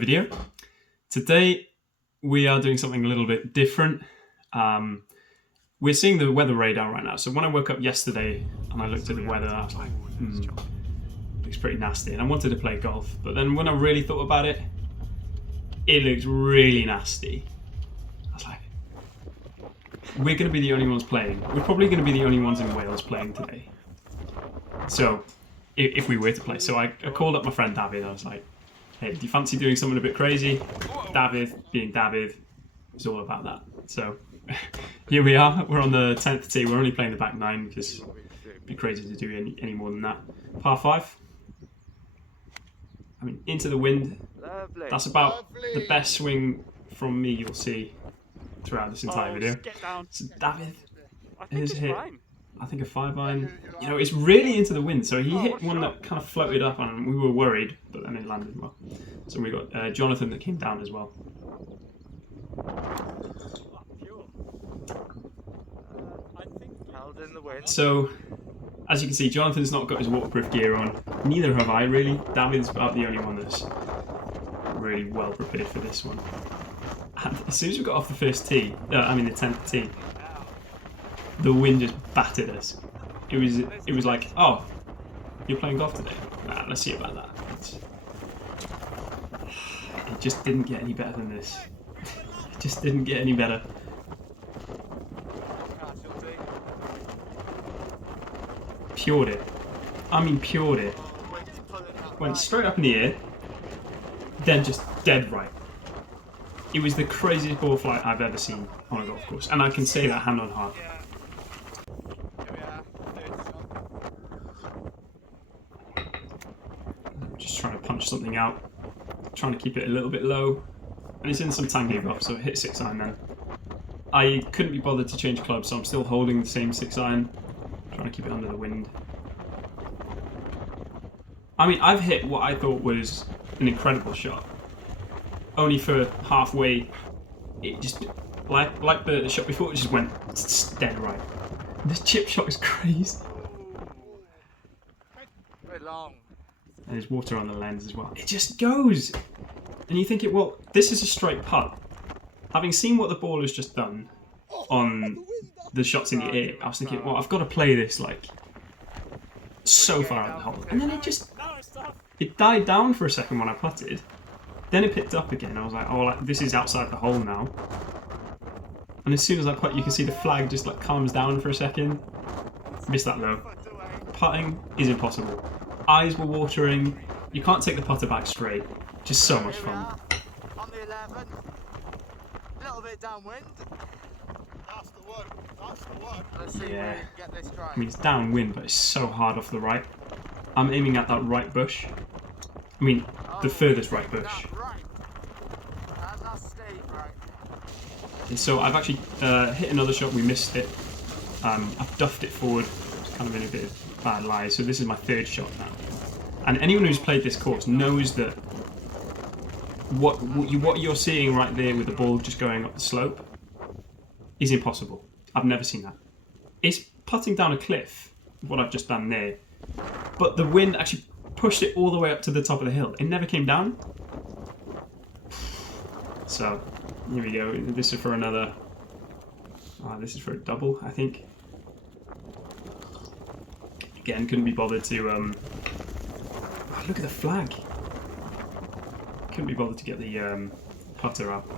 video. Today we are doing something a little bit different. We're seeing the weather radar right now. So when I woke up yesterday and I looked at the weather, I was like, looks pretty nasty. And I wanted to play golf. But then when I really thought about it, it looks really nasty. I was like, we're going to be the only ones playing. We're probably going to be the only ones in Wales playing today. So if we were to play. So I called up my friend Dafydd. I was like, hey, do you fancy doing something a bit crazy? Dafydd, being Dafydd, is all about that. So here we are. We're on the 10th tee. We're only playing the back nine because it'd be crazy to do any more than that. Par 5. I mean, into the wind. That's about the best swing from me you'll see throughout this entire video. So Dafydd has hit, I think, a 5-iron. You know, it's really into the wind. So he hit one that kind of floated up and we were worried, but then it landed well. So we got Jonathan that came down as well. So, as you can see, Jonathan's not got his waterproof gear on. Neither have I, really. Dafydd's about the only one that's really well prepared for this one. And as soon as we got off the first tee, the 10th tee, the wind just battered us. It was like, oh, you're playing golf today? Nah, let's see about that. It just didn't get any better than this. It just didn't get any better. Pured it. I mean, pured it. Went straight up in the air, then just dead right. It was the craziest ball flight I've ever seen on a golf course, and I can say that hand on heart. Just trying to punch something out, trying to keep it a little bit low, and it's in some tangy rough, so it hit 6-iron then. I couldn't be bothered to change clubs, so I'm still holding the same 6-iron, trying to keep it under the wind. I mean, I've hit what I thought was an incredible shot. Only for halfway, it just, like the shot before, it just went dead right. This chip shot is crazy. Very long. And there's water on the lens as well. It just goes! And you think, well, this is a straight putt. Having seen what the ball has just done on the shots in the air, I was thinking, well, I've got to play this, like, so far out the hole. And then it died down for a second when I putted. Then it picked up again. I was like, oh, like, this is outside the hole now. And as soon as I putt, you can see the flag just like calms down for a second. Missed that though. Putting is impossible. Eyes were watering. You can't take the putter back straight. Just so much fun. On the 11. A little bit downwind. That's the one. That's the one. Let's see if we can get this right. I mean, it's downwind, but it's so hard off the right. I'm aiming at that right bush. I mean, the furthest right bush. So I've actually hit another shot, we missed it. I've duffed it forward, it's kind of in a bit of bad lie, so this is my third shot now. And anyone who's played this course knows that what you're seeing right there with the ball just going up the slope is impossible. I've never seen that. It's putting down a cliff, what I've just done there, but the wind actually pushed it all the way up to the top of the hill. It never came down. So, here we go. This is for another... this is for a double, I think. Again, couldn't be bothered to... Oh, look at the flag. Couldn't be bothered to get the putter out.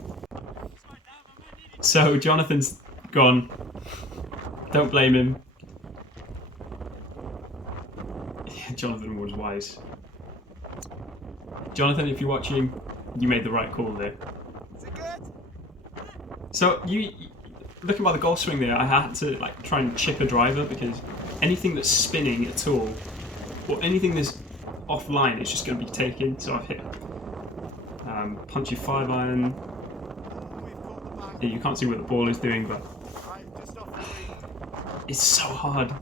So, Jonathan's gone. Don't blame him. Jonathan was wise. Jonathan, if you're watching, you made the right call there. Is it good? So looking by the golf swing there, I had to like try and chip a driver because anything that's spinning at all, or anything that's offline, is just going to be taken. So I've hit punchy 5-iron. Yeah, you can't see what the ball is doing, but it's so hard.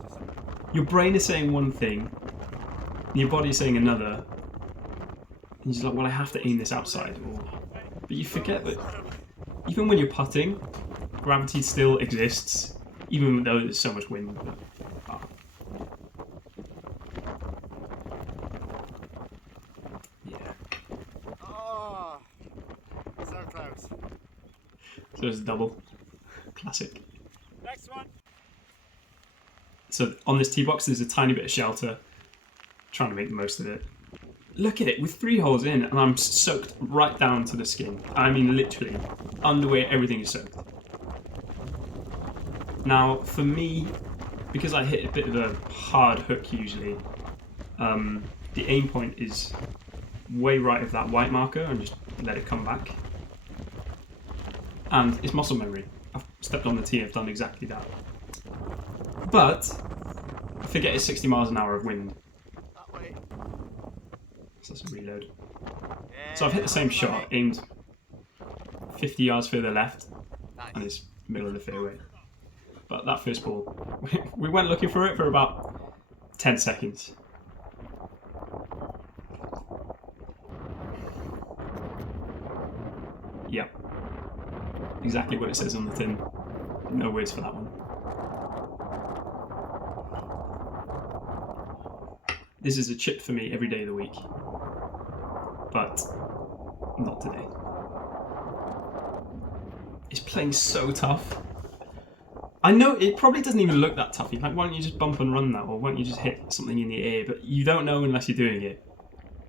Your brain is saying one thing. Your body's saying another, and you're just like, well, I have to aim this outside. But you forget that even when you're putting, gravity still exists, even though there's so much wind. Yeah. Oh. So it's a double. Classic. Next one. So on this tee box, there's a tiny bit of shelter. Trying to make the most of it. Look at it, with 3 holes in, and I'm soaked right down to the skin. I mean, literally, underwear, everything is soaked. Now, for me, because I hit a bit of a hard hook usually, the aim point is way right of that white marker and just let it come back. And it's muscle memory. I've stepped on the tee, I've done exactly that. But, I forget it's 60 miles an hour of wind. That way. So that's a reload. Yeah, So I've hit the same shot, aimed 50 yards further left, nice. and it's middle of the fairway. But that first ball, we went looking for it for about 10 seconds. Yep. Exactly what it says on the tin. No words for that one. This is a chip for me every day of the week. But not today. It's playing so tough. I know it probably doesn't even look that tough. You're like, why don't you just bump and run that? Or why don't you just hit something in the air? But you don't know unless you're doing it.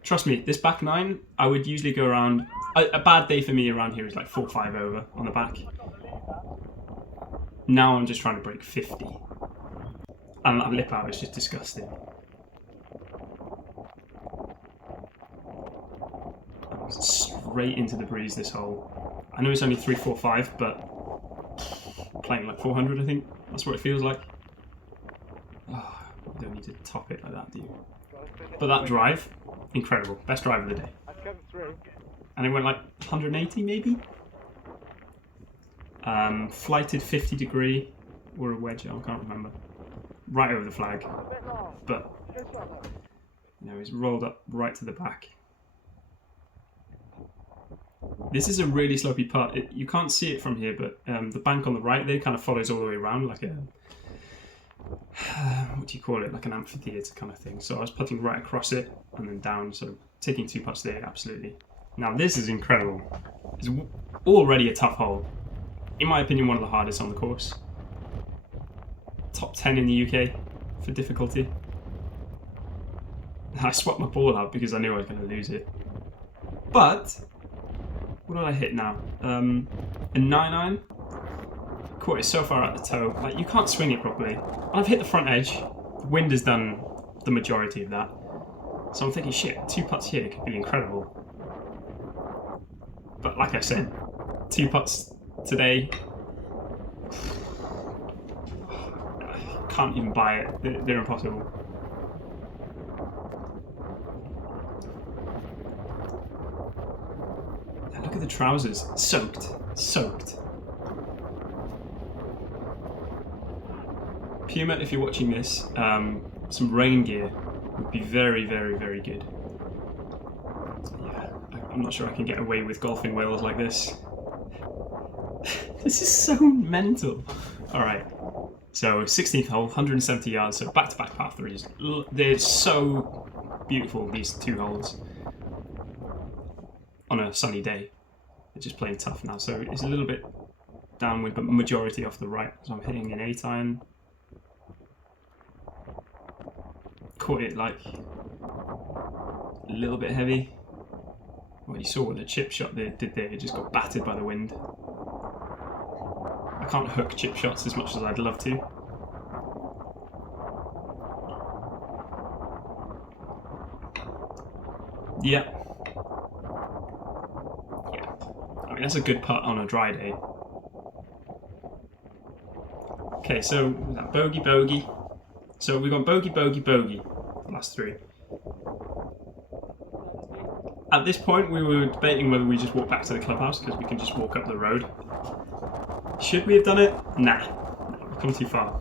Trust me, this back 9, I would usually go around... A bad day for me around here is like 4 or 5 over on the back. Now I'm just trying to break 50. And that lip out is just disgusting. Straight into the breeze this hole. I know it's only 345, but playing like 400, I think. That's what it feels like. Oh, you don't need to top it like that, do you? But that drive, incredible. Best drive of the day. And it went like 180 maybe? Flighted 50 degree, or a wedge, I can't remember. Right over the flag. But, you know, it's rolled up right to the back. This is a really slopey putt. You can't see it from here, but the bank on the right there kind of follows all the way around like a... what do you call it? Like an amphitheatre kind of thing. So I was putting right across it and then down, so taking 2 putts there, absolutely. Now this is incredible. It's already a tough hole. In my opinion, one of the hardest on the course. Top 10 in the UK for difficulty. I swapped my ball out because I knew I was going to lose it. But... what did I hit now? A 9-iron. Caught it so far out the toe. Like, you can't swing it properly. And I've hit the front edge. The wind has done the majority of that. So I'm thinking, shit, 2 putts here could be incredible. But like I said, 2 putts today. I can't even buy it. They're impossible. Look at the trousers, soaked. Puma, if you're watching this, some rain gear would be very, very, very good. Yeah, I'm not sure I can get away with golf in Wales like this. This is so mental. Alright, so 16th hole, 170 yards, so back-to-back par 3s. They're so beautiful, these 2 holes. On a sunny day. They're just playing tough now, so it's a little bit downwind, but majority off the right. So I'm hitting an 8-iron. Caught it like a little bit heavy. Well, you saw what the chip shot did there. It just got battered by the wind. I can't hook chip shots as much as I'd love to. Yeah. I mean, that's a good putt on a dry day. Okay, so that bogey. So we've got bogey, the last 3. At this point, we were debating whether we just walk back to the clubhouse because we can just walk up the road. Should we have done it? Nah, we've come too far.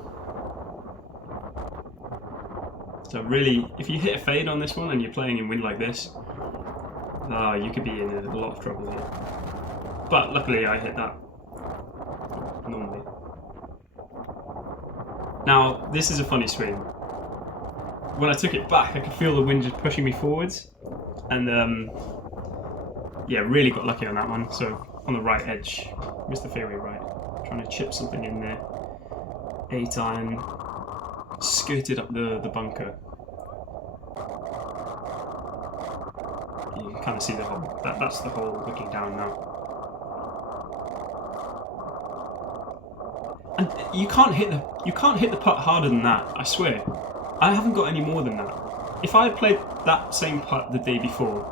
So really, if you hit a fade on this one and you're playing in wind like this, you could be in a lot of trouble here. But luckily I hit that normally. Now, this is a funny swing. When I took it back, I could feel the wind just pushing me forwards. And yeah, really got lucky on that one. So on the right edge. Missed the fairway right. Trying to chip something in there. 8 iron. Skirted up the bunker. You can kind of see the hole. That's the hole looking down now. And you can't hit the putt harder than that. I swear. I haven't got any more than that. If I had played that same putt the day before,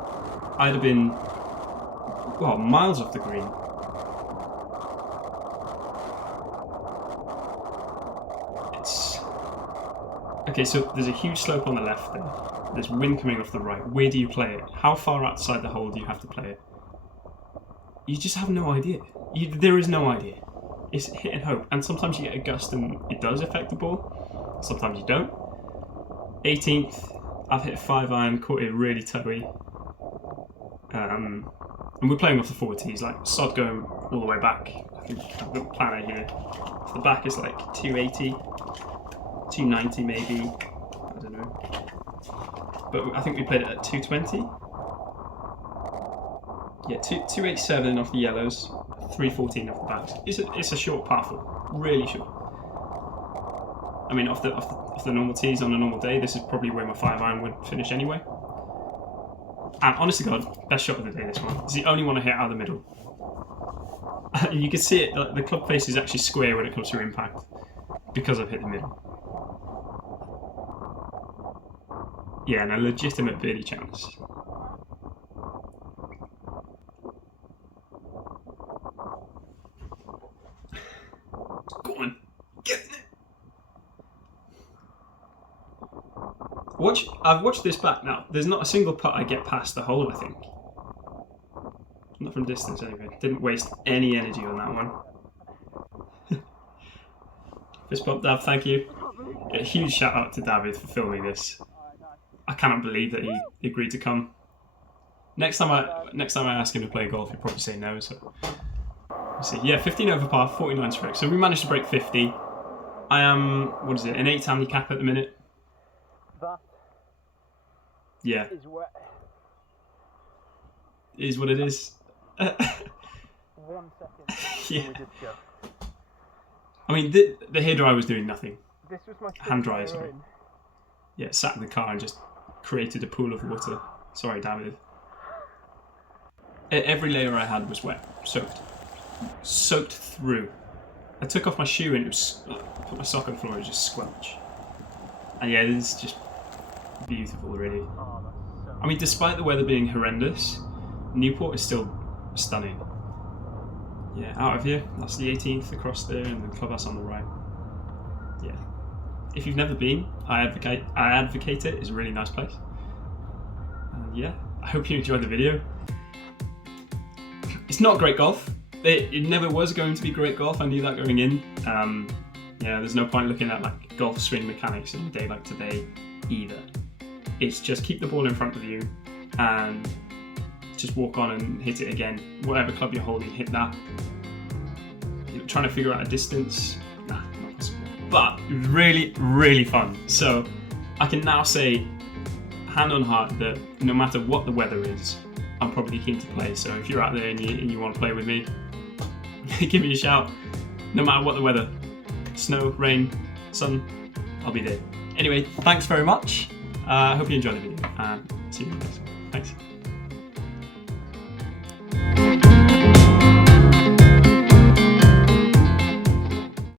I'd have been, well, miles off the green. Okay, so there's a huge slope on the left there. There's wind coming off the right. Where do you play it? How far outside the hole do you have to play it? You just have no idea. There is no idea. It's hit and hope. And sometimes you get a gust and it does affect the ball. Sometimes you don't. 18th, I've hit a 5 iron, caught it really toey. And we're playing off the 4 tees, like sod going all the way back. I think I've got a planner here. Off the back is like 280. 290 maybe, I don't know. But I think we played it at 220. Yeah, 287 off the yellows, 314 off the backs. It's a short par 4, really short. I mean, off the normal tees on a normal day, this is probably where my 5 iron would finish anyway. And honest to God, best shot of the day, this one. It's the only one I hit out of the middle. You can see it, the club face is actually square when it comes to impact, because I've hit the middle. Yeah, and a legitimate birdie chance. Go on, get it. I've watched this back now. There's not a single putt I get past the hole, I think. Not from distance anyway. Didn't waste any energy on that one. Fist bump, Dav, thank you. A huge shout out to David for filming this. I cannot believe that he agreed to come. Next time I ask him to play golf, he'll probably say no. So let's see. Yeah, 15 over par, 49 strokes. So we managed to break 50. I am, what is it, an 8 handicap at the minute. That yeah. is what It is what it is. 1 second. Yeah. I mean, the hairdryer was doing nothing. This was my hand dryer, sorry. Yeah, sat in the car and just created a pool of water. Sorry, David. Every layer I had was wet, soaked through. I took off my shoe and it was, put my sock on the floor and it was just squelch. And yeah, this is just beautiful, really. I mean, despite the weather being horrendous, Newport is still stunning. Yeah, out of here, that's the 18th across there and the clubhouse on the right. Yeah. If you've never been, I advocate it. It's a really nice place. And yeah, I hope you enjoyed the video. It's not great golf. It never was going to be great golf. I knew that going in. Yeah, there's no point looking at like golf swing mechanics in a day like today either. It's just keep the ball in front of you and just walk on and hit it again. Whatever club you're holding, hit that. You're trying to figure out a distance. Nah, not possible. But it was really, really fun. So I can now say, hand on heart, that no matter what the weather is, I'm probably keen to play. So if you're out there and you want to play with me, give me a shout. No matter what the weather, snow, rain, sun, I'll be there. Anyway, thanks very much. I hope you enjoyed the video and see you next time.